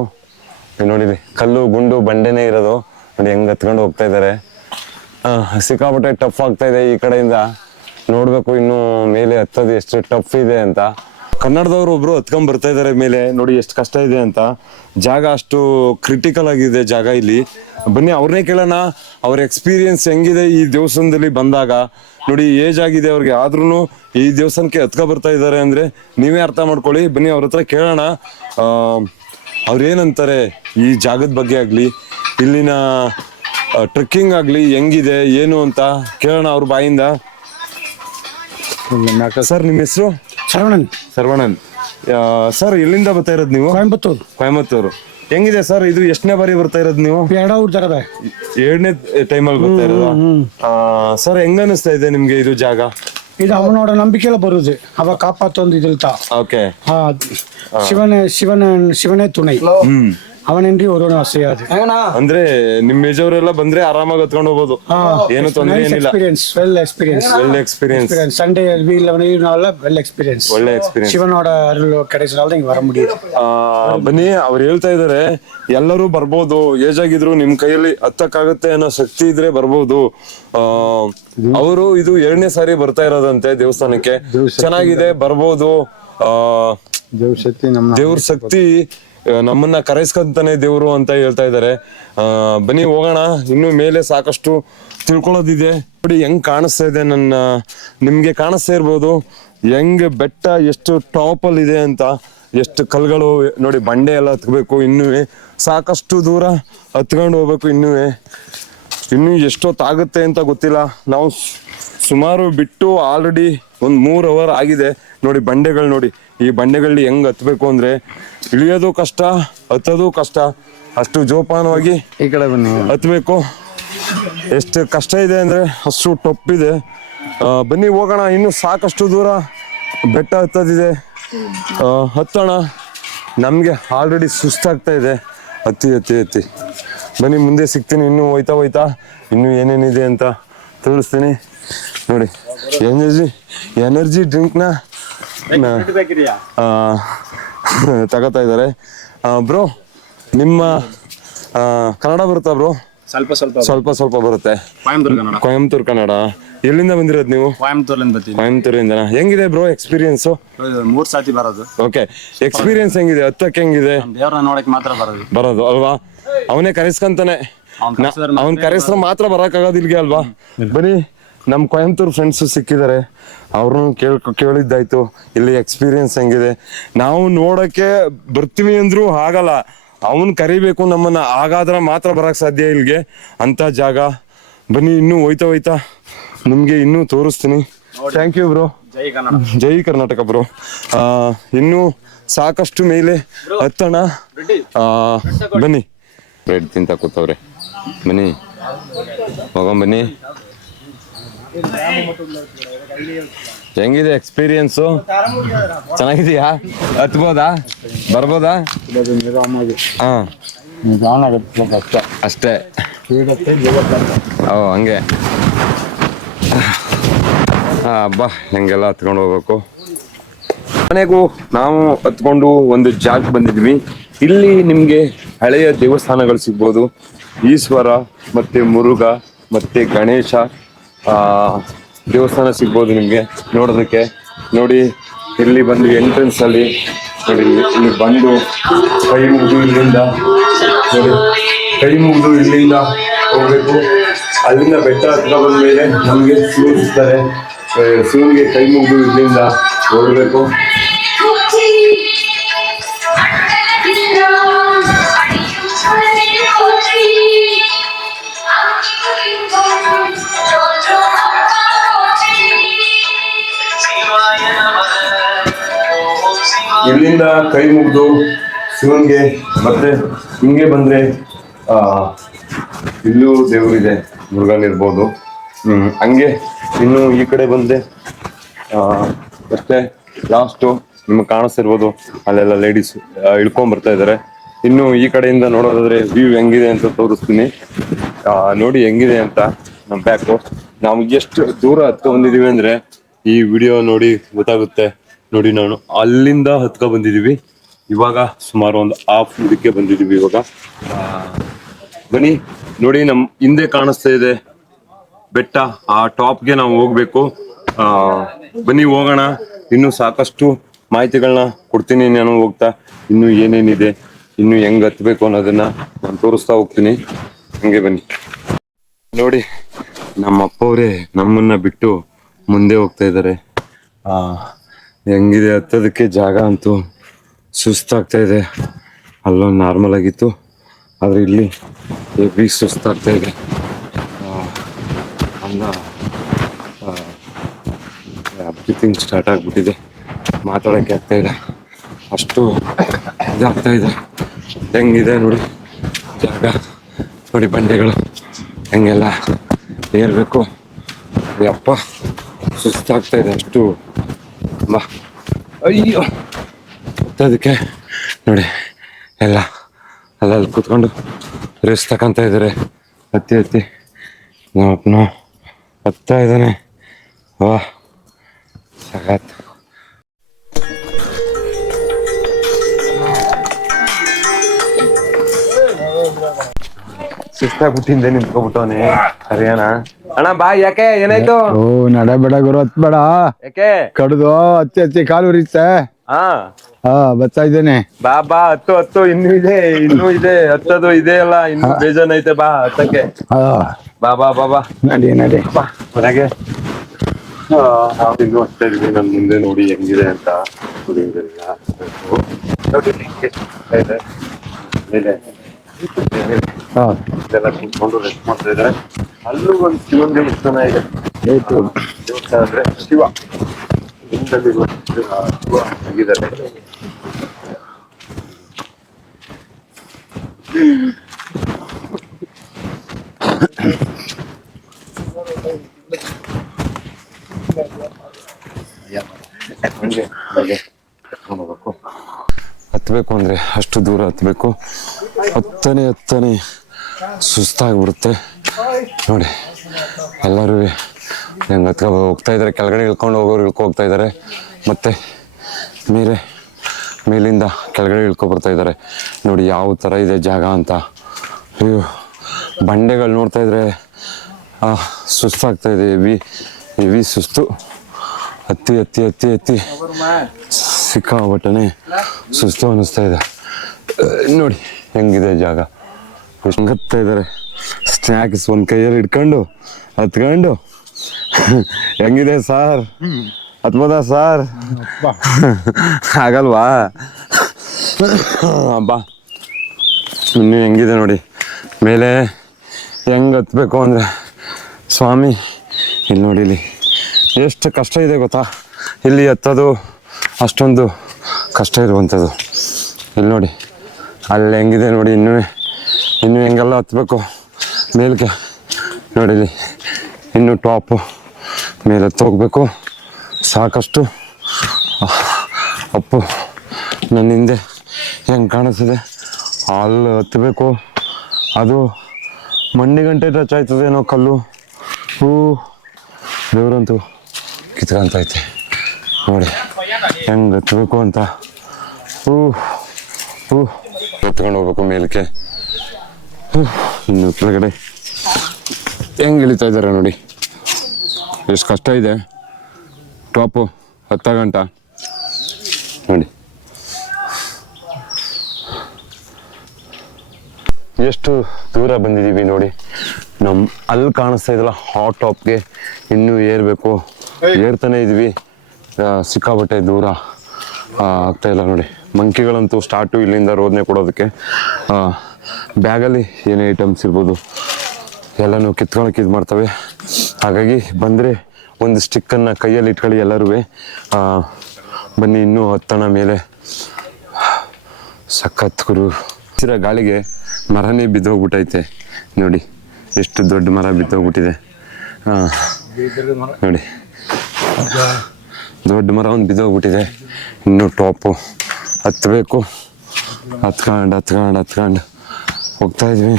ಇಲ್ಲಿ ನೋಡಿರಿ ಕಲ್ಲು ಗುಂಡು ಬಂಡೆನೇ ಇರೋದು. ನೋಡಿ ಹೆಂಗ್ ಹತ್ಕೊಂಡು ಹೋಗ್ತಾ ಇದ್ದಾರೆ ಸಿಕ್ಕಾಪಟ್ಟೆ ಟಫ್ ಆಗ್ತಾ ಇದೆ ಈ ಕಡೆಯಿಂದ. ನೋಡ್ಬೇಕು ಇನ್ನು ಮೇಲೆ ಹತ್ತೋದು ಎಷ್ಟು ಟಫ್ ಇದೆ ಅಂತ. ಕನ್ನಡದವ್ರು ಒಬ್ರು ಹತ್ಕೊಂಡ್ ಬರ್ತಾ ಇದಾರೆ ಮೇಲೆ ನೋಡಿ ಎಷ್ಟು ಕಷ್ಟ ಇದೆ ಅಂತ. ಜಾಗ ಅಷ್ಟು ಕ್ರಿಟಿಕಲ್ ಆಗಿದೆ ಜಾಗ ಇಲ್ಲಿ. ಬನ್ನಿ ಅವ್ರನ್ನೇ ಕೇಳೋಣ. ಅವ್ರ ಎಕ್ಸ್ಪೀರಿಯನ್ಸ್ ಹೆಂಗಿದೆ ಈ ದೇವಸ್ಥಾನದಲ್ಲಿ ಬಂದಾಗ? ನೋಡಿ ಏಜ್ ಆಗಿದೆ ಅವ್ರಿಗೆ. ಆದ್ರೂ ಈ ದೇವಸ್ಥಾನಕ್ಕೆ ಹತ್ಕೊ ಬರ್ತಾ ಇದ್ದಾರೆ ಅಂದ್ರೆ ನೀವೇ ಅರ್ಥ ಮಾಡ್ಕೊಳ್ಳಿ. ಬನ್ನಿ ಅವ್ರ ಹತ್ರ ಕೇಳೋಣ. ಅವ್ರೇನಂತಾರೆ ಈ ಜಾಗದ ಬಗ್ಗೆ ಆಗ್ಲಿ? ಇಲ್ಲಿನ ಟ್ರೆಕ್ಕಿಂಗ್ ಆಗ್ಲಿ ಹೆಂಗಿದೆ ಏನು ಅಂತ ಕೇಳೋಣ ಅವ್ರ ಬಾಯಿಂದ. ಸರ್ ನಿಮ್ಮ ಹೆಸರು? ಶರವಣನ್. ಸರ್ವಣನ್ ಸರ್ ಎಲ್ಲಿಂದ ಬರ್ತಾ ಇರೋದು ನೀವು? ಕೊಯಂಬತ್ತೂರು. ಕೊಯಮತ್ತೂರು ಹೆಂಗಿದೆ ಸರ್ ಇದು ಎಷ್ಟನೇ ಬಾರಿ ಬರ್ತಾ ಇರೋದು ನೀವು? ಎರಡ ಊರ್ ಜಗದ ಎರಡನೇ ಟೈಮಲ್ಲಿ ಬರ್ತಾ ಇರೋದು? ಸರ್ ಹೆಂಗ ಅನಿಸ್ತಾ ಇದೆ ನಿಮ್ಗೆ ಇದು ಜಾಗ? ಇದು ಅವನೋಡ ನಂಬಿಕೆಲ್ಲ ಬರುದು ಅವ ಕಾಪಾತ್ತೊಂದು ಇದಿಲ್ತ? ಓಕೆ. ಹಾ ಶಿವನ ಶಿವನ ಶಿವನೇ ತುಣೈ. ಹ್ಮ್. ಅವನೇನ್ರಿ ಓದೋಣ ಅಷ್ಟೇ. ಅದು ಅಂದ್ರೆ ನಿಮ್ ಮೇಜವ್ರೆಲ್ಲ ಬಂದ್ರೆ ಆರಾಮಾಗಿ ಹತ್ಕೊಂಡು ಹೋಗ್ಬೋದು. ಏನು ತೊಂದ್ರೆ ಏನಿಲ್ಲ. Experience well experience well experience Sunday ಇಲ್ಲ ಲೆವೆನ್ ನಾವೆಲ್ಲ ವೆಲ್ ಎಕ್ಸ್ಪೀರಿಯನ್ಸ್ ಒಳ್ಳೆ ಎಕ್ಸ್ಪೀರಿಯನ್ಸ್ ಶಿವನೋಡ ಕಡೆಸಿನಾಲ್ದ ಹಿಂಗ್ ಬರ ಮುಡಿಯೋದು ಬನ್ನಿ ಅವ್ರು ಹೇಳ್ತಾ ಇದಾರೆ ಎಲ್ಲರೂ ಬರ್ಬೋದು ಏಜ್ ಆಗಿದ್ರು ನಿಮ್ ಕೈಯಲ್ಲಿ ಹತ್ತಕ್ಕಾಗತ್ತೆ ಅನ್ನೋ ಶಕ್ತಿ ಇದ್ರೆ ಬರ್ಬೋದು. ಆ ಅವರು ಇದು ಎರಡನೇ ಸಾರಿ ಬರ್ತಾ ಇರೋದಂತೆ ದೇವಸ್ಥಾನಕ್ಕೆ. ಚೆನ್ನಾಗಿದೆ ಬರ್ಬೋದು. ಆ ದೇವ್ರ ಶಕ್ತಿ ನಮ್ಮ ದೇವ್ರ ಶಕ್ತಿ ನಮ್ಮನ್ನ ಕರೆಸ್ಕೊಂತಾನೆ ದೇವರು ಅಂತ ಹೇಳ್ತಾ ಇದ್ದಾರೆ. ಬನ್ನಿ ಹೋಗೋಣ. ಇನ್ನು ಮೇಲೆ ಸಾಕಷ್ಟು ತಿಳ್ಕೊಳ್ಳೋದಿದೆ. ನೋಡಿ, ಹೆಂಗ್ ಕಾಣಿಸ್ತಾ ಇದೆ ನನ್ನ, ನಿಮ್ಗೆ ಕಾಣಿಸ್ತಾ ಇರ್ಬೋದು. ಹೆಂಗ್ ಬೆಟ್ಟ ಎಷ್ಟು ಟಾಪ್ ಅಲ್ಲಿ ಇದೆ ಅಂತ, ಎಷ್ಟು ಕಲ್ಗಳು ನೋಡಿ, ಬಂಡೆ ಎಲ್ಲ ಹತ್ಬೇಕು. ಇನ್ನೂ ಸಾಕಷ್ಟು ದೂರ ಹತ್ಕೊಂಡು ಹೋಗ್ಬೇಕು ಇನ್ನೂ. ಇನ್ನು ಎಷ್ಟೊತ್ತಾಗುತ್ತೆ ಅಂತ ಗೊತ್ತಿಲ್ಲ. ನಾವು ಸುಮಾರು ಬಿಟ್ಟು ಆಲ್ರೆಡಿ ಒಂದು ಮೂರು ಅವರ್ ಆಗಿದೆ. ನೋಡಿ, ಬಂಡೆಗಳು ನೋಡಿ. ಈ ಬಂಡೆಗಳಲ್ಲಿ ಹೆಂಗ್ ಹತ್ಬೇಕು ಅಂದ್ರೆ ಇಳಿಯೋದು ಕಷ್ಟ ಹತ್ತೋದು ಕಷ್ಟ. ಅಷ್ಟು ಜೋಪಾನವಾಗಿ ಈ ಕಡೆ ಬನ್ನಿ. ಹತ್ತಬೇಕು ಎಷ್ಟು ಕಷ್ಟ ಇದೆ ಅಂದ್ರೆ ಅಷ್ಟು ಟೊಪ್ಪಿದೆ. ಬನ್ನಿ ಹೋಗೋಣ ಇನ್ನು ಸಾಕಷ್ಟು ದೂರ ಬೆಟ್ಟ ಹತ್ತೋದಿದೆ. ಹತ್ತೋಣ. ನಮಗೆ ಆಲ್ರೆಡಿ ಸುಸ್ತಾಗ್ತಾ ಇದೆ. ಹತ್ತಿ ಹತ್ತಿ ಹತ್ತಿ. ಬನ್ನಿ ಮುಂದೆ ಸಿಗ್ತೀನಿ. ಇನ್ನು ಹೋಯ್ತಾ ಹೋಯ್ತಾ ಇನ್ನು ಏನೇನಿದೆ ಅಂತ ತೋರಿಸ್ತೀನಿ ನೋಡಿ ಎನರ್ಜಿ ಎನರ್ಜಿ ಡ್ರಿಂಕ್ನ ತಗೋತಾ ಇದ್ದಾರೆ. ಬ್ರೋ ನಿಮ್ಮ ಕನ್ನಡ ಬರುತ್ತಾ ಬ್ರೋ? ಸ್ವಲ್ಪ ಸ್ವಲ್ಪ ಸ್ವಲ್ಪ ಸ್ವಲ್ಪ ಬರುತ್ತೆ. ಕೊಯಂತೂರ್ ಕನ್ನಡ. ಕೊಯಂಬತ್ತೂರು ಕನ್ನಡ. ಎಲ್ಲಿಂದ ಬಂದಿರೋದು ನೀವು? ಕೊಯಂಬತ್ತೂರಿಂದ ಬರ್ತೀವಿ ಕೊಯಂಬತ್ತೂರಿಂದ ಹೆಂಗಿದೆ ಬ್ರೋ ಎಕ್ಸ್ಪೀರಿಯನ್ಸ್ ಮೂರ್ ಸಾತಿ ಬರೋದು. ಓಕೆ ಎಕ್ಸ್ಪೀರಿಯನ್ಸ್ ಹೆಂಗಿದೆ? ಹತ್ತಕ್ಕೆ ಹೆಂಗಿದೆ? ದೇವ್ರನ್ನ ನೋಡಕ್ ಮಾತ್ರ ಬರೋದು. ಬರೋದು ಅಲ್ವಾ? ಅವನೇ ಕರೆಸ್ಕಂತಾನೆ. ಅವ್ನ್ ಕರ್ಸಿದ್ರೆ ಕರೆಸ್ರ ಮಾತ್ರ ಬರಕ್ಕಾಗೋದು ಇಲ್ಲಿಗೆ ಅಲ್ವಾ ಬನ್ನಿ. ನಮ್ ಕೊಯಂಬತ್ತೂರು ಫ್ರೆಂಡ್ಸು ಸಿಕ್ಕಿದ್ದಾರೆ ಅವ್ರನ್ನೂ ಕೇಳ್ ಕೇಳಿದ್ದಾಯ್ತು ಇಲ್ಲಿ ಎಕ್ಸ್ಪೀರಿಯನ್ಸ್ ಹೆಂಗಿದೆ. ನಾವು ನೋಡೋಕ್ಕೆ ಬರ್ತೀವಿ ಅಂದ್ರೂ ಆಗಲ್ಲ. ಅವನು ಕರಿಬೇಕು ನಮ್ಮನ್ನ ಹಾಗಾದ್ರೆ ಮಾತ್ರ ಬರಕ್ ಸಾಧ್ಯ ಇಲ್ಲಿಗೆ ಅಂತ ಜಾಗ. ಬನ್ನಿ ಇನ್ನೂ ಹೋಯ್ತಾ ಹೋಯ್ತಾ ನಿಮಗೆ ಇನ್ನೂ ತೋರಿಸ್ತೀನಿ. ಥ್ಯಾಂಕ್ ಯು ಬ್ರೋ ಜೈ ಕರ್ನಾಟಕ. ಬ್ರೋ ಇನ್ನೂ ಇನ್ನು ಸಾಕಷ್ಟು ಮೇಲೆ ಹತ್ತಣ. ಆ, ಬನ್ನಿ. ಬ್ರೆಡ್ ತಿಂತ ಕೂತವ್ರೆ. ಬನ್ನಿ. ಹೋಗೋಣ ಬನ್ನಿ. ಹೆಂಗಿದೆ ಎಕ್ಸ್ಪೀರಿಯನ್ಸು ಚೆನ್ನಾಗಿದೆಯಾ? ಹತ್ಬೋದಾ? ಬರ್ಬೋದಾ? ಹಾಂ. ಅಷ್ಟೇ. ಓ, ಹಂಗೆ. ಹಾಂ ಹಬ್ಬ ಹೆಂಗೆಲ್ಲ ಹತ್ಕೊಂಡು ಹೋಗ್ಬೇಕು. ಮನೆಗೂ ನಾವು ಹತ್ಕೊಂಡು ಒಂದು ಜಾಗ ಬಂದಿದ್ವಿ. ಇಲ್ಲಿ ನಿಮಗೆ ಹಳೆಯ ದೇವಸ್ಥಾನಗಳು ಸಿಗ್ಬೋದು. ಈಶ್ವರ, ಮತ್ತು ಮುರುಘ, ಮತ್ತು ಗಣೇಶ ದೇವಸ್ಥಾನ ಸಿಗ್ಬೋದು ನಿಮಗೆ ನೋಡೋದಕ್ಕೆ. ನೋಡಿ, ಇಲ್ಲಿ ಬಂದು ಎಂಟ್ರೆನ್ಸ್ ಅಲ್ಲಿ, ನೋಡಿ, ಇಲ್ಲಿ ಬಂದು ಕೈ ಮುಗಿದು ಇಲ್ಲಿಂದ, ನೋಡಿ, ಕೈ ಮುಗಿದು ಇಲ್ಲಿಂದ ಹೋಗ್ಬೇಕು. ಅಲ್ಲಿಂದ ಬೆಟ್ಟ ಹತ್ರ ಬಂದ ಮೇಲೆ ನಮಗೆ ಸೂಚಿಸ್ತಾರೆ ಶಿವನಿಗೆ ಕೈ ಮುಗಿದು ಇಲ್ಲಿಂದ ಹೋಗ್ಬೇಕು. ಇಲ್ಲಿಂದ ಕೈ ಮುಗಿದು ಶಿವನ್ಗೆ ಮತ್ತೆ ಹಿಂಗೆ ಬಂದ್ರೆ ಇಲ್ಲೂ ದೇವರಿದೆ, ಮುರುಘನ್ ಇರ್ಬೋದು. ಹಂಗೆ ಇನ್ನು ಈ ಕಡೆ ಬಂದೆ ಅಷ್ಟೇ ಲಾಸ್ಟು ನಿಮ್ಗೆ ಕಾಣಿಸ್ತಿರ್ಬೋದು, ಅಲ್ಲೆಲ್ಲ ಲೇಡೀಸ್ ಇಳ್ಕೊಂಡ್ ಬರ್ತಾ ಇದಾರೆ. ಇನ್ನು ಈ ಕಡೆಯಿಂದ ನೋಡೋದಾದ್ರೆ ವ್ಯೂ ಹೆಂಗಿದೆ ಅಂತ ತೋರಿಸ್ತೀನಿ. ನೋಡಿ ಹೆಂಗಿದೆ ಅಂತ ನಮ್ಮ ಬ್ಯಾಕು ನಾವು ಎಷ್ಟು ದೂರ ಹತ್ತು ಬಂದಿದೀವಿ ಅಂದ್ರೆ ಈ ವಿಡಿಯೋ ನೋಡಿ ಗೊತ್ತಾಗುತ್ತೆ. ನೋಡಿ ನಾನು ಅಲ್ಲಿಂದ ಹತ್ಕೊ ಬಂದಿದೀವಿ ಇವಾಗ ಸುಮಾರು ಒಂದು ಹಾಫ್ ಇದಕ್ಕೆ ಬಂದಿದೀವಿ ಇವಾಗ. ಬನ್ನಿ, ನೋಡಿ ನಮ್ ಹಿಂದೆ ಕಾಣಿಸ್ತಾ ಇದೆ ಬೆಟ್ಟ. ಆ ಟಾಪ್ಗೆ ನಾವು ಹೋಗ್ಬೇಕು. ಆ, ಬನ್ನಿ ಹೋಗೋಣ. ಇನ್ನು ಸಾಕಷ್ಟು ಮಾಹಿತಿಗಳನ್ನ ಕೊಡ್ತೀನಿ ನಾನು ಹೋಗ್ತಾ. ಇನ್ನು ಏನೇನಿದೆ, ಇನ್ನು ಹೆಂಗ್ ಹತ್ಬೇಕು ಅನ್ನೋದನ್ನ ನಾನು ತೋರಿಸ್ತಾ ಹೋಗ್ತೀನಿ. ಹಂಗೆ ಬನ್ನಿ. ನೋಡಿ ನಮ್ಮ ಅಪ್ಪವ್ರೆ ನಮ್ಮನ್ನ ಬಿಟ್ಟು ಮುಂದೆ ಹೋಗ್ತಾ ಇದ್ದಾರೆ. ಆ ಹೆಂಗಿದೆ ಹತ್ತೋದಕ್ಕೆ ಜಾಗ ಅಂತೂ ಸುಸ್ತಾಗ್ತಾ ಇದೆ. ಅಲ್ಲೊಂದು ನಾರ್ಮಲ್ ಆಗಿತ್ತು. ಆದರೆ ಇಲ್ಲಿ ಹೆವಿ ಸುಸ್ತಾಗ್ತಾ ಇದೆ. ಅನ್ನ ಬ್ರೀತಿಂಗ್ ಸ್ಟಾರ್ಟ್ ಆಗಿಬಿಟ್ಟಿದೆ. ಮಾತಾಡೋಕ್ಕೆ ಆಗ್ತಾ ಇದೆ. ಅಷ್ಟು ಇದಾಗ್ತಾ ಇದೆ. ಹೆಂಗಿದೆ ನೋಡಿ ಜಾಗ. ನೋಡಿ ಬಂಡೆಗಳು. ಹೆಂಗೆಲ್ಲ ಏರಬೇಕು ಯಪ್ಪ ಸುಸ್ತಾಗ್ತಾ ಇದೆ. ಅಷ್ಟು ಬಾ. ಅಯ್ಯೋ. ಅದಕ್ಕೆ ನೋಡಿ, ಎಲ್ಲ, ಅಲ್ಲಲ್ಲಿ ಕೂತ್ಕೊಂಡು ರೆಸ್ಟ್ ತಗೊಂತ ಇದ್ದಾರೆ. ಹತ್ತಿ ಹತ್ತಿ ನಮ್ಮಪ್ಪನ ಹತ್ತಾ ಇದ್ದಾನೆ. ವಾ ಸಗತ್ ಸುಸ್ತಾಗ್ಬಿಟ್ಟಿಂದೆ ನಿಂತ್ಕೊಬಿಟ್ಟವನೆ ಹರಿಯಾಣ. ಅಣ್ಣ ಬಾ ಯಾಕೆ? ಏನಾಯ್ತು? ಓ ನಡಬೇಡ ಗುರು ಹತ್ ಬೇಡ. ಯಾಕೆ? ಕಡ್ದು ಹತ್ತಿ ಹತ್ತಿ ಕಾಲು ಉರಿಯುತ್ತೆ. ಹಾ. ಹಾ ಬರ್ತಾ ಇದ್ದೇನೆ. ಬಾ ಬಾ ಹತ್ತು ಹತ್ತು ಇನ್ನು ಇದೆ ಇನ್ನು ಇದೆ ಹತ್ತದು ಇದೆ ಅಲ್ಲ ಇನ್ನು ಬೇಜಾನ್ ಐತೆ ಬಾ ಹತ್ತಕ್ಕೆ. ಹಾ. ಬಾ ಬಾ ಬಾ ಬಾ. ನಡಿ ನಡಿ. ಬಾ ಮನೆಗೆ. ಇನ್ನೂ ಅಷ್ಟೇ ಹತ್ತಾ ಇದೀವಿ ನನ್ ಮುಂದೆ ನೋಡಿ ಹೆಂಗಿದೆ ಅಂತ. ನೋಡಿ. ನೋಡಿ ಇದೆ. ಮೇಲೆ ಹಾ. ಇದೆಲ್ಲ ಕೂತ್ಕೊಂಡು ರೆಸ್ಟ್ ಮಾಡ್ತಾ ಇದ್ದಾರೆ. ಅಲ್ಲೂ ಒಂದು ಶಿವನ ದೇವಸ್ಥಾನ ಇದೆ. ದೇವಸ್ಥಾನ ಅಂದ್ರೆ ಶಿವ. ಹಿಂದಲ್ಲಿ ಶಿವ ಆಗಿದ್ದಾರೆ. ಹಂಗೆ ಹಾಗೆ. ಕರ್ಕೊಂಡು ಹೋಗ್ಬೇಕು. ಹತ್ಬೇಕು ಅಂದ್ರೆ ಅಷ್ಟು ದೂರ ಹತ್ತಬೇಕು ಹತ್ತನೇ ಹತ್ತನೇ ಸುಸ್ತಾಗ್ಬಿಡುತ್ತೆ. ನೋಡಿ, ಎಲ್ಲರೂ ಹೆಂಗೆ ಹತ್ಕೊ ಹೋಗ್ತಾ ಇದ್ದಾರೆ, ಕೆಳಗಡೆ ಇಳ್ಕೊಂಡು ಹೋಗೋರು ಇಳ್ಕೊ ಹೋಗ್ತಾ ಇದ್ದಾರೆ. ಮತ್ತೆ ಮೇಲೆ, ಮೇಲಿಂದ ಕೆಳಗಡೆ ಇಳ್ಕೊ ಬರ್ತಾ ಇದ್ದಾರೆ. ನೋಡಿ, ಯಾವ ಥರ ಇದೆ ಜಾಗ ಅಂತ. ಅಯ್ಯೋ, ಬಂಡೆಗಳು ನೋಡ್ತಾ ಇದ್ರೆ ಸುಸ್ತಾಗ್ತಾ ಇದೆ. ಎವಿ ಎವಿ ಸುಸ್ತು. ಹತ್ತಿ ಹತ್ತಿ ಹತ್ತಿ ಹತ್ತಿ. ಸಿಕ್ಕಾಪಟ್ಟನೆ ಸುಸ್ತು ಅನ್ನಿಸ್ತಾ ಇದೆ. ನೋಡಿ ಹೆಂಗಿದೆ ಜಾಗ. ಹಂಗತ್ತಾ ಇದ್ದಾರೆ ಸ್ನ್ಯಾಕ್ಸ್ ಒಂದು ಕೈಯಲ್ಲಿ ಇಟ್ಕೊಂಡು ಹತ್ಕೊಂಡು. ಹೆಂಗಿದೆ ಸಾರ್? ಹತ್ಬೋದ ಸಾರ್? ಆಗಲ್ವಾ ಬಾ ಇನ್ನು ಹೆಂಗಿದೆ ನೋಡಿ. ಮೇಲೆ ಹೆಂಗ್ ಹತ್ಬೇಕು ಅಂದರೆ ಸ್ವಾಮಿ, ಇಲ್ಲಿ ನೋಡಿ ಇಲ್ಲಿ. ಎಷ್ಟು ಕಷ್ಟ ಇದೆ ಗೊತ್ತಾ? ಇಲ್ಲಿ ಹತ್ತೋದು. ಅಷ್ಟೊಂದು ಕಷ್ಟ ಇರುವಂಥದ್ದು. ಇಲ್ಲಿ ನೋಡಿ, ಅಲ್ಲಿ ಹೆಂಗಿದೆ ನೋಡಿ, ಇನ್ನೂ ಇನ್ನೂ ಹೆಂಗೆಲ್ಲ ಹತ್ಬೇಕು. ಮೇಲಕ್ಕೆ ನೋಡಿ ಇನ್ನೂ ಟಾಪು ಮೇಲೆ ಹೋಗ್ಬೇಕು ಸಾಕಷ್ಟು ಅಪ್ಪು ನನ್ನ ಹಿಂದೆ ಹೆಂಗೆ ಕಾಣಿಸ್ತದೆ. ಅಲ್ಲಿ ಹತ್ತಬೇಕು ಅದು ಮಣ್ಣಿಗಂಟೆ ಗಂಟೆ ಟಚ್ ಆಯ್ತದೇನೋ ಕಲ್ಲು. ಹೂ, ದೇವರಂತೂ ಕಿತ್ಕೊಂತೈತೆ ನೋಡಿ. ಹೆಂಗೆ ಹತ್ಬೇಕು ಅಂತ? ಹೂ ಹೂ ಎತ್ಕೊಂಡು ಹೋಗ್ಬೇಕು ಮೇಲಕ್ಕೆ. ಇನ್ನು ಕೆಳಗಡೆ. ಹೆಂಗೆ ಇಳಿತಾ ಇದ್ದಾರೆ ನೋಡಿ? ಎಷ್ಟು ಕಷ್ಟ ಇದೆ. ಟಾಪು ಹತ್ತ ಗಂಟ. ನೋಡಿ. ಎಷ್ಟು ದೂರ ಬಂದಿದ್ದೀವಿ ನೋಡಿ. ನಮ್, ಅಲ್ಲಿ ಕಾಣಿಸ್ತಾ ಇದಲ್ಲ ಹಾಟ್ ಟಾಪ್ಗೆ ಇನ್ನೂ ಏರ್ಬೇಕು. ಏರ್ತಾನೆ ಇದೀವಿ. ಆ, ಸಿಕ್ಕಾಪಟ್ಟೆ ದೂರ ಆಗ್ತಾ ಇಲ್ಲ ನೋಡಿ. ಮಂಕಿಗಳಂತೂ ಸ್ಟಾರ್ಟು ಇಲ್ಲಿಂದ ರೋದನೆ ಕೊಡೋದಕ್ಕೆ. ಬ್ಯಾಗಲ್ಲಿ ಏನೇ ಐಟಮ್ಸ್ ಇರ್ಬೋದು ಎಲ್ಲನೂ ಕಿತ್ಕೊಳಕ್ಕೆ ಇದು ಮಾಡ್ತವೆ. ಹಾಗಾಗಿ ಬಂದರೆ ಒಂದು ಸ್ಟಿಕ್ಕನ್ನು ಕೈಯಲ್ಲಿ ಇಟ್ಕೊಳ್ಳಿ ಎಲ್ಲರೂ ಬನ್ನಿ ಇನ್ನೂ ಹತ್ತಣ ಮೇಲೆ. ಸಖತ್ ಗುರು ಹಸಿರ ಗಾಳಿಗೆ ಮರನೇ ಬಿದ್ದೋಗ್ಬಿಟ್ಟೈತೆ ನೋಡಿ ಎಷ್ಟು ದೊಡ್ಡ ಮರ ಬಿದ್ದೋಗ್ಬಿಟ್ಟಿದೆ. ಹಾಂ ನೋಡಿ. ದೊಡ್ಡ ಮರ ಒಂದು ಬಿದ್ದೋಗ್ಬಿಟ್ಟಿದೆ. ಇನ್ನು ಟಾಪು ಹತ್ತಬೇಕು ಹತ್ಕೊಂಡು ಹತ್ಕೊಂಡು ಹತ್ಕೊಂಡು ಹೋಗ್ತಾ ಇದ್ವಿ.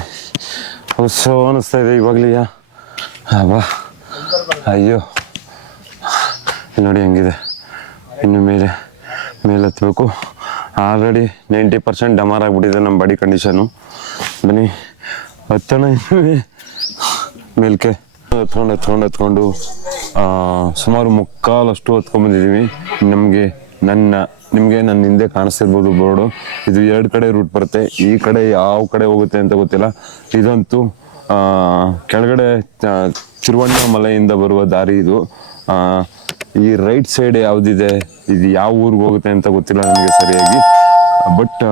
ಹೊಸ ಅನಿಸ್ತಾ ಇದೆ ಇವಾಗಲೀಯ ಬಾ ಅಯ್ಯೋ. ನೋಡಿ ಹೆಂಗಿದೆ. ಇನ್ನು ಮೇಲೆ ಮೇಲೆ ಹತ್ತಬೇಕು ಆಲ್ರೆಡಿ ನೈಂಟಿ ಪರ್ಸೆಂಟ್ ಡಮಾರ್ ಆಗಿಬಿಟ್ಟಿದೆ ನಮ್ಮ ಬಾಡಿ ಕಂಡೀಷನು ಬನ್ನಿ. ಹತ್ತೋಣ ಮೇಲ್ಕೆ ಹತ್ಕೊಂಡು ಹತ್ಕೊಂಡು ಹತ್ಕೊಂಡು. ಸುಮಾರು ಮುಕ್ಕಾಲಷ್ಟು ಹೊತ್ಕೊಂಡ್ಬಂದಿದ್ದೀವಿ ನಮಗೆ ನನ್ನ, ನಿಮಗೆ ನನ್ನ ಹಿಂದೆ ಕಾಣಿಸ್ತಿರ್ಬೋದು ಬೋರ್ಡು. ಇದು ಎರಡು ಕಡೆ ರೂಟ್ ಬರುತ್ತೆ. ಈ ಕಡೆ ಯಾವ ಕಡೆ ಹೋಗುತ್ತೆ ಅಂತ ಗೊತ್ತಿಲ್ಲ. ಇದಂತೂ ಕೆಳಗಡೆ ತಿರುವಣ್ಣ ಮಲೆಯಿಂದ ಬರುವ ದಾರಿ ಇದು. ಈ ರೈಟ್ ಸೈಡ್ ಯಾವುದಿದೆ, ಇದು ಯಾವ ಊರಿಗೆ ಹೋಗುತ್ತೆ ಅಂತ ಗೊತ್ತಿಲ್ಲ ನನಗೆ ಸರಿಯಾಗಿ. ಬಟ್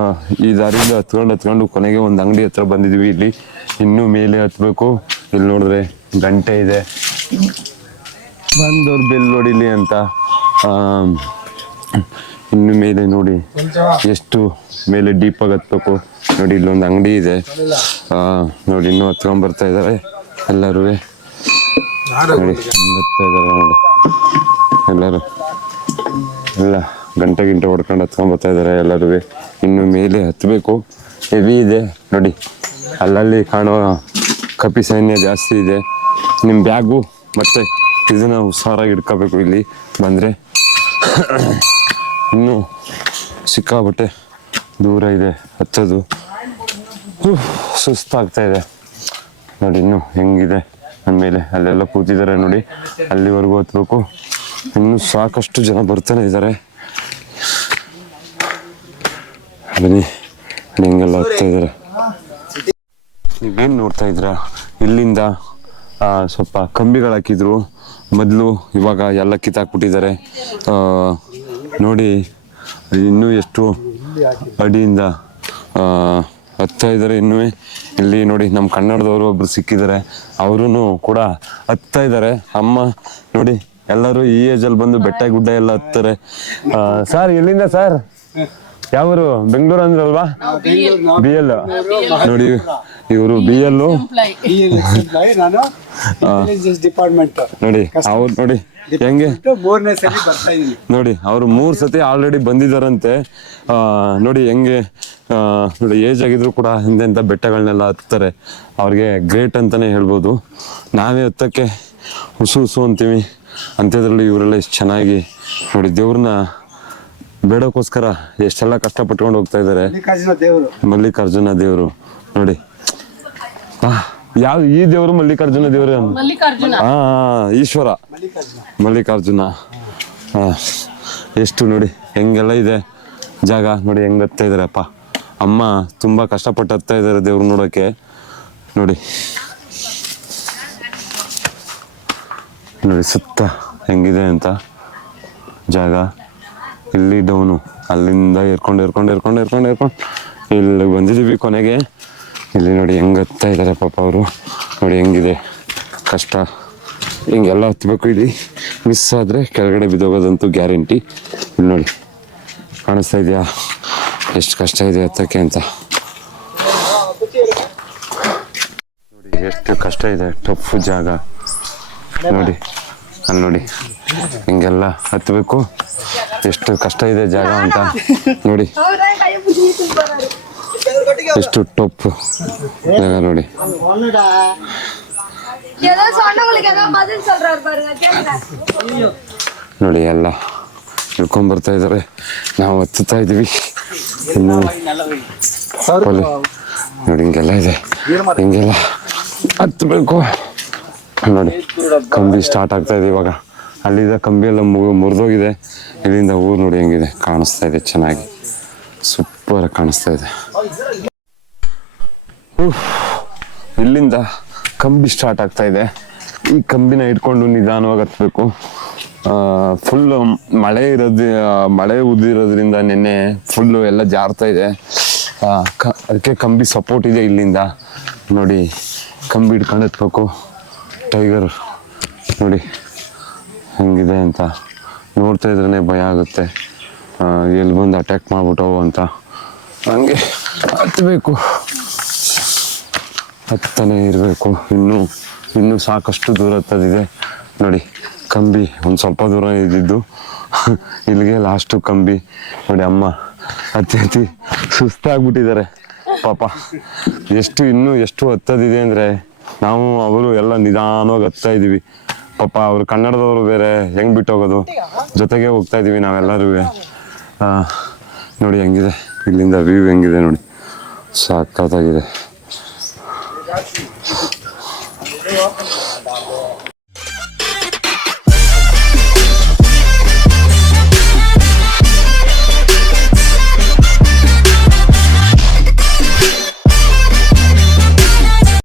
ಈ ದಾರಿಯಿಂದ ಹತ್ಕೊಂಡು ಹತ್ಕೊಂಡು ಕೊನೆಗೆ ಒಂದು ಅಂಗಡಿ ಹತ್ರ ಬಂದಿದ್ವಿ ಇಲ್ಲಿ. ಇನ್ನೂ ಮೇಲೆ ಹತ್ಬೇಕು. ಇಲ್ಲಿ ನೋಡಿದ್ರೆ ಗಂಟೆ ಇದೆ. ಬಂದವ್ರು ಬೆಲ್ ನೋಡಿಲಿ ಅಂತ ಇನ್ನು ಮೇಲೆ ನೋಡಿ ಎಷ್ಟು ಮೇಲೆ ಡೀಪ್ ಹತ್ಬೇಕು. ನೋಡಿ ಇಲ್ಲೊಂದು ಅಂಗಡಿ ಇದೆ. ನೋಡಿ ಇನ್ನೂ ಹತ್ಕೊಂಡ್ ಬರ್ತಾ ಇದಾರೆ ಎಲ್ಲರೂ. ನೋಡಿ ಬರ್ತಾ ನೋಡಿ. ಎಲ್ಲರೂ. ಎಲ್ಲ ಗಂಟೆ ಗಿಂಟೆ ಹೊಡ್ಕೊಂಡು ಹತ್ಕೊಂಡ್ ಬರ್ತಾ ಇದಾರೆ ಎಲ್ಲರೂ. ಇನ್ನು ಮೇಲೆ ಹತ್ತಬೇಕು ಹೆವಿ ಇದೆ. ನೋಡಿ, ಅಲ್ಲಲ್ಲಿ ಕಾಣೋ ಕಪಿ ಸೈನ್ಯ ಜಾಸ್ತಿ ಇದೆ. ನಿಮ್ಮ ಬ್ಯಾಗು ಮತ್ತೆ ಇದನ್ನ ಹುಷಾರಾಗಿ ಇಟ್ಕೋಬೇಕು ಇಲ್ಲಿ. ಬಂದರೆ ಇನ್ನೂ ಸಿಕ್ಕಾಬಟ್ಟೆ ದೂರ ಇದೆ ಹತ್ತೋದು. ಸುಸ್ತಾಗ್ತಾ ಇದೆ. ನೋಡಿ, ಇನ್ನು ಹೆಂಗಿದೆ. ನನ್ನ ಮೇಲೆ ಅಲ್ಲೆಲ್ಲ ಕೂತಿದ್ದಾರೆ ನೋಡಿ. ಅಲ್ಲಿವರೆಗೂ ಹತ್ಬೇಕು. ಇನ್ನು ಸಾಕಷ್ಟು ಜನ ಬರ್ತಾನೆ ಇದ್ದಾರೆ. ಬನ್ನಿ, ಹೆಂಗೆಲ್ಲ ಹತ್ತಾ ಇದ್ದಾರೆ. ನೀವೇನು ನೋಡ್ತಾ ಇದ್ದೀರಾ? ಇಲ್ಲಿಂದ ಸ್ವಲ್ಪ ಕಂಬಿಗಳು ಹಾಕಿದ್ರು. ಮೊದಲು ಇವಾಗ ಎಲ್ಲ ಕಿತ್ತಾಕ್ಬಿಟ್ಟಿದ್ದಾರೆ ನೋಡಿ ಇನ್ನೂ ಎಷ್ಟು ಅಡಿಯಿಂದ ಹತ್ತಾ ಇದ್ದಾರೆ ಇನ್ನೂ ಇಲ್ಲಿ ನೋಡಿ ನಮ್ಮ ಕನ್ನಡದವರು ಒಬ್ರು ಸಿಕ್ಕಿದ್ದಾರೆ ಅವರು ಕೂಡ ಹತ್ತಾ ಇದ್ದಾರೆ ಅಮ್ಮ ನೋಡಿ ಎಲ್ಲರೂ ಈ ಏಜಲ್ಲಿ ಬಂದು ಬೆಟ್ಟ ಗುಡ್ಡ ಎಲ್ಲ ಹತ್ತಾರೆ ಸರ್ ಎಲ್ಲಿಂದ ಸರ್ ಯಾವರು ಬೆಂಗಳೂರು ಅಂದ್ರಲ್ವಾ ಬಿ ಎಲ್ ನೋಡಿ ಇವರು ಬಿ ಎಲ್ ಡಿಪಾರ್ಟ್ಮೆಂಟ್ ನೋಡಿ ಅವ್ರು ನೋಡಿ ಹೆಂಗೆ? ಮೂರನೇ ಸಲ ಬರ್ತಾ ಇದೀನಿ. ನೋಡಿ ಅವರು ಮೂರ್ ಸತಿ ಆಲ್ರೆಡಿ ಬಂದಿದಾರಂತೆ. ನೋಡಿ ಹೆಂಗೆ ನೋಡಿ ಏಜ್ ಆಗಿದ್ರು ಕೂಡ ಹಿಂದೆಂತ ಬೆಟ್ಟಗಳನ್ನೆಲ್ಲ ಹತ್ತಾರೆ ಅವ್ರಿಗೆ ಗ್ರೇಟ್ ಅಂತಾನೆ ಹೇಳ್ಬೋದು. ನಾವೇ ಹತ್ತಕ್ಕೆ ಹುಸು ಹುಸು ಅಂತೀವಿ. ಅಂಥದ್ರಲ್ಲಿ ಇವರೆಲ್ಲ ಎಷ್ಟು ಚೆನ್ನಾಗಿ ನೋಡಿ ದೇವ್ರನ್ನ ಬೇಡೋಕ್ಕೋಸ್ಕರ ಎಷ್ಟೆಲ್ಲ ಕಷ್ಟ ಪಟ್ಕೊಂಡು ಹೋಗ್ತಾ ಇದ್ದಾರೆ. ಮಲ್ಲಿಕಾರ್ಜುನ ದೇವರು. ನೋಡಿ. ಯಾವ ಈ ದೇವರು ಮಲ್ಲಿಕಾರ್ಜುನ ದೇವರು ಹಾ ಈಶ್ವರ. ಮಲ್ಲಿಕಾರ್ಜುನ. ಹಾ ಎಷ್ಟು ನೋಡಿ ಹೆಂಗೆಲ್ಲ ಇದೆ. ಜಾಗ ನೋಡಿ ಹೆಂಗ್ ಹತ್ತಾ ಇದಾರಪ್ಪ. ಅಮ್ಮ ತುಂಬಾ ಕಷ್ಟಪಟ್ಟು ಹತ್ತಾ ಇದಾರೆ ದೇವ್ರು ನೋಡೋಕೆ. ನೋಡಿ. ನೋಡಿ ಸುತ್ತ ಹೆಂಗಿದೆ ಅಂತ. ಜಾಗ. ಇಲ್ಲಿ ಡೌನು. ಅಲ್ಲಿಂದ ಏರ್ಕೊಂಡು ಏರ್ಕೊಂಡು ಏರ್ಕೊಂಡು ಏರ್ಕೊಂಡು ಏರ್ಕೊಂಡು. ಇಲ್ಲಿ ಬಂದಿದ್ದೀವಿ ಕೊನೆಗೆ. ಇಲ್ಲಿ ನೋಡಿ ಹೆಂಗೆ ಹತ್ತಾ ಇದ್ದಾರೆ ಪಾಪ ಅವರು. ನೋಡಿ ಹೆಂಗಿದೆ. ಕಷ್ಟ. ಹಿಂಗೆಲ್ಲ ಹತ್ತಬೇಕು ಇಲ್ಲಿ. ಮಿಸ್ ಆದರೆ ಕೆಳಗಡೆ ಬಿದ್ದೋಗೋದಂತೂ ಗ್ಯಾರಂಟಿ ಇಲ್ಲಿ ನೋಡಿ, ಕಾಣಿಸ್ತಾ ಇದೆಯಾ? ಎಷ್ಟು ಕಷ್ಟ ಇದೆ ಹತ್ತಕ್ಕೆ ಅಂತ. ನೋಡಿ, ಎಷ್ಟು ಕಷ್ಟ ಇದೆ. ಟಫ್ ಜಾಗ. ನೋಡಿ, ಅಲ್ಲಿ ನೋಡಿ. ಹಿಂಗೆಲ್ಲ ಹತ್ತಬೇಕು ಎಷ್ಟು ಕಷ್ಟ ಇದೆ ಜಾಗ ಅಂತ. ನೋಡಿ. ಎಷ್ಟು ಟೊಪ್ ಜಾಗ ನೋಡಿ. ನೋಡಿ ಎಲ್ಲ ಹಿಡ್ಕೊಂಡ್ ಬರ್ತಾ ಇದಾರೆ. ನಾವು ಹತ್ತುತ್ತಾ ಇದೀವಿ ನೋಡಿ ಹಿಂಗೆಲ್ಲ ಇದೆ. ಹಿಂಗೆಲ್ಲ ಹತ್ತಬೇಕು ನೋಡಿ ಕಂಬಿ ಸ್ಟಾರ್ಟ್ ಆಗ್ತಾ ಇದೆ ಇವಾಗ. ಅಲ್ಲಿದ್ದ ಕಂಬಿ ಎಲ್ಲ ಮುರಿದೋಗಿದೆ. ಇಲ್ಲಿಂದ ಊರು ನೋಡಿ ಹೆಂಗಿದೆ. ಕಾಣಿಸ್ತಾ ಇದೆ ಚೆನ್ನಾಗಿ. ಸೂಪ್ ಕಾಣಿಸ್ತಾ ಇದೆ. ಇಲ್ಲಿಂದ ಕಂಬಿ ಸ್ಟಾರ್ಟ್ ಆಗ್ತಾ ಇದೆ. ಈ ಕಂಬಿನ ಇಟ್ಕೊಂಡು ನಿಧಾನವಾಗಿ ಹತ್ಬೇಕು. ಫುಲ್ ಮಳೆ ಇರೋದು ಮಳೆ ಉದಿರೋದ್ರಿಂದ ನಿನ್ನೆ ಫುಲ್ಲು ಎಲ್ಲ ಜಾರ್ತಾ ಇದೆ. ಅದಕ್ಕೆ ಕಂಬಿ ಸಪೋರ್ಟ್ ಇದೆ ಇಲ್ಲಿಂದ. ನೋಡಿ, ಕಂಬಿ ಹಿಡ್ಕೊಂಡು ಹತ್ಬೇಕು. ಟೈಗರ್ ನೋಡಿ, ಹೆಂಗಿದೆ ಅಂತ. ನೋಡ್ತಾ ಇದ್ರೇ ಭಯ ಆಗುತ್ತೆ. ಎಲ್ಲಿ ಬಂದು ಅಟ್ಯಾಕ್ ಮಾಡ್ಬಿಟ್ಟವು ಅಂತ. ಹಂಗೆ. ಹತ್ತಬೇಕು ಹತ್ತನೇ ಇರಬೇಕು. ಇನ್ನೂ ಇನ್ನೂ ಸಾಕಷ್ಟು ದೂರ ಹತ್ತದಿದೆ. ನೋಡಿ, ಕಂಬಿ, ಒಂದು ಸ್ವಲ್ಪ ದೂರ ಇದ್ದಿದ್ದು. ಇಲ್ಲಿಗೆ ಲಾಸ್ಟು ಕಂಬಿ. ನೋಡಿ, ಅಮ್ಮ ಅತಿ ಅತಿ ಸುಸ್ತಾಗ್ಬಿಟ್ಟಿದ್ದಾರೆ. ಪಾಪ, ಎಷ್ಟು, ಇನ್ನೂ ಎಷ್ಟು ಹತ್ತದಿದೆ ಅಂದರೆ, ನಾವು, ಅವರು ಎಲ್ಲ ನಿಧಾನವಾಗಿ ಹತ್ತಾ ಇದ್ದೀವಿ. ಪಾಪ, ಅವರು ಕನ್ನಡದವರು ಬೇರೆ, ಹೆಂಗೆ ಬಿಟ್ಟು ಹೋಗೋದು ಜೊತೆಗೆ ಹೋಗ್ತಾ ಇದ್ದೀವಿ ನಾವೆಲ್ಲರೂ. ನೋಡಿ, ಹೆಂಗಿದೆ. ಇಲ್ಲಿಂದ ವ್ಯೂ ಹೆಂಗಿದೆ ನೋಡಿ. ಸಾಕಾಗಿದೆ